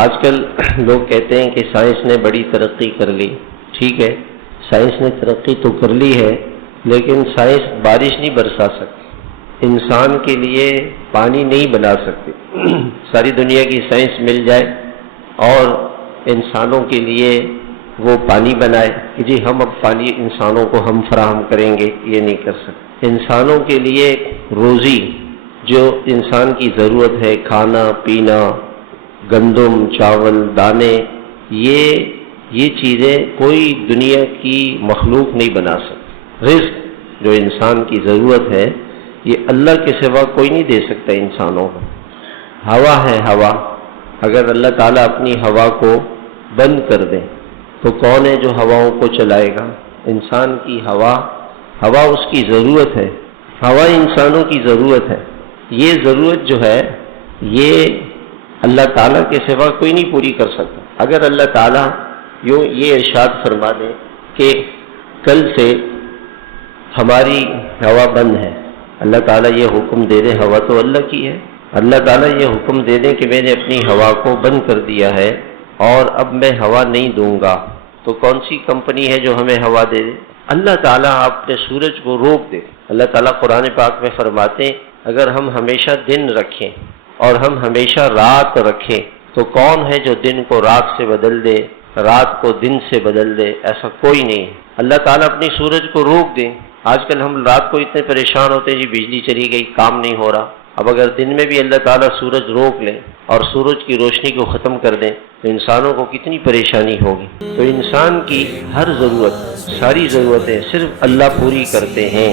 آج کل لوگ کہتے ہیں کہ سائنس نے بڑی ترقی کر لی. ٹھیک ہے، سائنس نے ترقی تو کر لی ہے، لیکن سائنس بارش نہیں برسا سکتی، انسان کے لیے پانی نہیں بنا سکتی. ساری دنیا کی سائنس مل جائے اور انسانوں کے لیے وہ پانی بنائے کہ جی ہم اب پانی انسانوں کو ہم فراہم کریں گے، یہ نہیں کر سکتے. انسانوں کے لیے روزی جو انسان کی ضرورت ہے، کھانا پینا، گندم چاول دانے، یہ چیزیں کوئی دنیا کی مخلوق نہیں بنا سکتی. رزق جو انسان کی ضرورت ہے یہ اللہ کے سوا کوئی نہیں دے سکتا انسانوں کو. ہوا ہے، ہوا اگر اللہ تعالیٰ اپنی ہوا کو بند کر دے تو کون ہے جو ہواؤں کو چلائے گا؟ انسان کی ہوا اس کی ضرورت ہے، ہوا انسانوں کی ضرورت ہے. یہ ضرورت جو ہے یہ اللہ تعالیٰ کے سوا کوئی نہیں پوری کر سکتا. اگر اللہ تعالیٰ یہ ارشاد فرما دے کہ کل سے ہماری ہوا بند ہے، اللہ تعالیٰ یہ حکم دے دے، ہوا تو اللہ کی ہے، اللہ تعالیٰ یہ حکم دے دے کہ میں نے اپنی ہوا کو بند کر دیا ہے اور اب میں ہوا نہیں دوں گا، تو کون سی کمپنی ہے جو ہمیں ہوا دے دے؟ اللہ تعالیٰ اپنے سورج کو روک دے. اللہ تعالیٰ قرآن پاک میں فرماتے ہیں اگر ہم ہمیشہ دن رکھیں اور ہم ہمیشہ رات رکھیں تو کون ہے جو دن کو رات سے بدل دے، رات کو دن سے بدل دے؟ ایسا کوئی نہیں. اللہ تعالیٰ اپنی سورج کو روک دے. آج کل ہم رات کو اتنے پریشان ہوتے ہیں جی بجلی چلی گئی، کام نہیں ہو رہا. اب اگر دن میں بھی اللہ تعالیٰ سورج روک لے اور سورج کی روشنی کو ختم کر دیں تو انسانوں کو کتنی پریشانی ہوگی. تو انسان کی ہر ضرورت، ساری ضرورتیں صرف اللہ پوری کرتے ہیں.